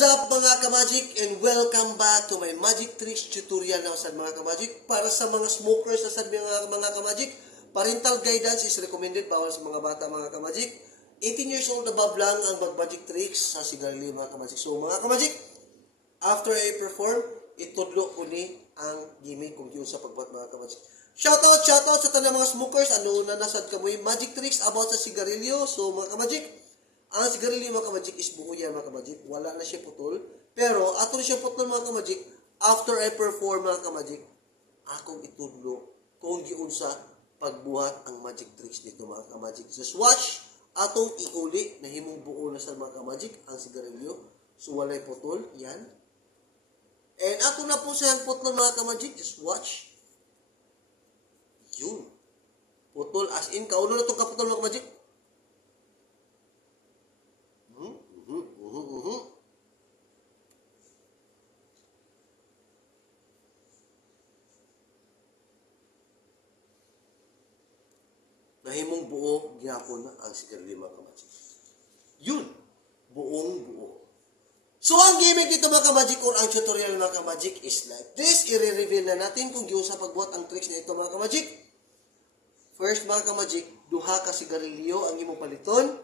What's up mga ka-magic and welcome back to my magic tricks tutorial na sad mga ka-magic. Para sa mga smokers na sad mga ka-magic, parental guidance is recommended bawal sa mga bata mga ka-magic. 18 years old above lang ang mag-magic tricks sa sigarilyo mga ka-magic. So mga ka-magic, after I perform, itudlo ko ni ang gimmick kung yun sa pagbuhat mga ka-magic. Shoutout sa tanang mga smokers, ano na nasad kamoy magic tricks about sa sigarilyo. So mga ka-magic, ang sigarilyo mga ka-magic is buo yan mga ka-magic. Wala na siya putol. Pero ato na siya putol mga ka-magic. After I perform mga ka-magic, akong itudlo kung giunsa pagbuhat ang magic tricks dito mga ka-magic. Just watch. Atong iuli na himong buo na sa mga ka-magic ang sigarilyo. So walay putol. Yan. And ato na po siyang putol mga ka-magic. Just watch. Yun. Putol as in. Kauno na itong kaputol mga ka-magic. Nahimong buo, gyapon na ang sigarilyo mga ka-magic. Yun, buong buo. So, ang gimmick dito mga ka-magic or ang tutorial mga ka-magic is like this. I-reveal na natin kung giun sa pagbuhat ang tricks na ito mga ka-magic. First mga ka-magic, duha ka sigarilyo ang imong paliton.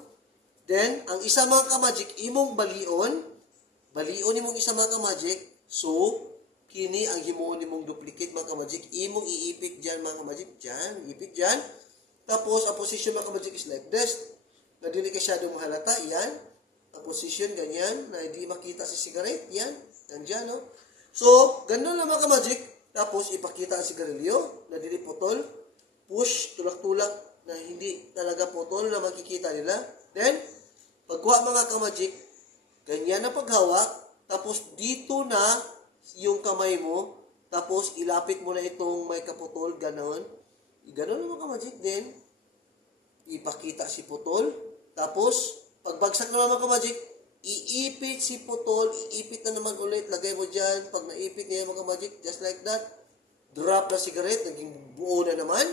Then, ang isa mga ka-magic, imong balion. Balion imong isa mga ka-magic. So, kini ang himuon imong duplicate mga ka-magic. Imong iipit dyan mga ka-magic. Dyan, iipit dyan. Tapos, ang position mga ka-magic is like this. Na dili ka shadow mahalata. Yan. Ang position, ganyan. Na hindi makita si cigarette. Yan. Nandyan, no? So, ganun lang mga ka-magic. Tapos, ipakita ang sigarilyo na dili putol. Push, tulak-tulak na hindi talaga putol na makikita nila. Then, pagkuha mga ka-magic, ganyan na paghawak. Tapos, dito na yung kamay mo. Tapos, ilapit mo na itong may kaputol. Ganon. Ganon naman ka-magic. Then, ipakita si putol. Tapos, pagbagsak naman mga ka-magic, iipit si putol. Iipit na naman ulit. Lagay mo dyan. Pag naipit niya mga ka-magic, just like that. Drop na cigarette. Naging buo na naman.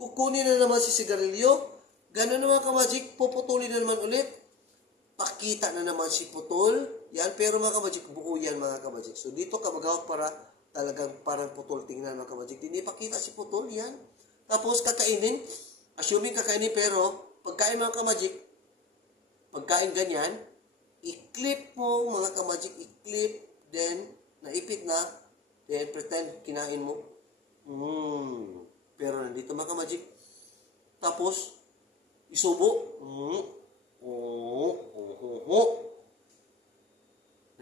Kukunin na naman si sigarilyo. Ganon naman ka-magic. Puputulin na naman ulit. Pakita na naman si putol. Yan. Pero mga ka-magic, buo yan mga ka-magic. So, dito ka maghawak para talagang parang putol tingnan mga ka-magic. Hindi pakita si putol. Yan. Tapos, kakainin. Assuming kakainin, pero pagkain mga ka-magic, pagkain ganyan, i-clip mo mga ka-magic, i-clip, then, naipit na, then, pretend kinain mo. Pero nandito mga ka-magic. Tapos, isubo.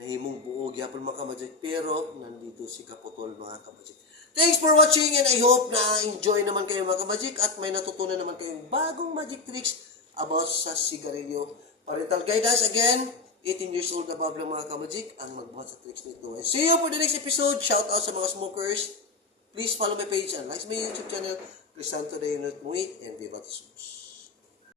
Nahimong buo, gyapon mga ka-magic, pero nandito si kaputol mga ka-magic. Thanks for watching and I hope na enjoy naman kayo mga ka-magic at may natutunan naman kayong bagong magic tricks about sa sigarilyo. Parental guidance again, 18 years old above lang mga ka-magic ang magbuhat sa tricks nito. And see you for the next episode. Shout out sa mga smokers. Please follow my page and like my YouTube channel. Crisanto de Unit Muit and Viva the Sus.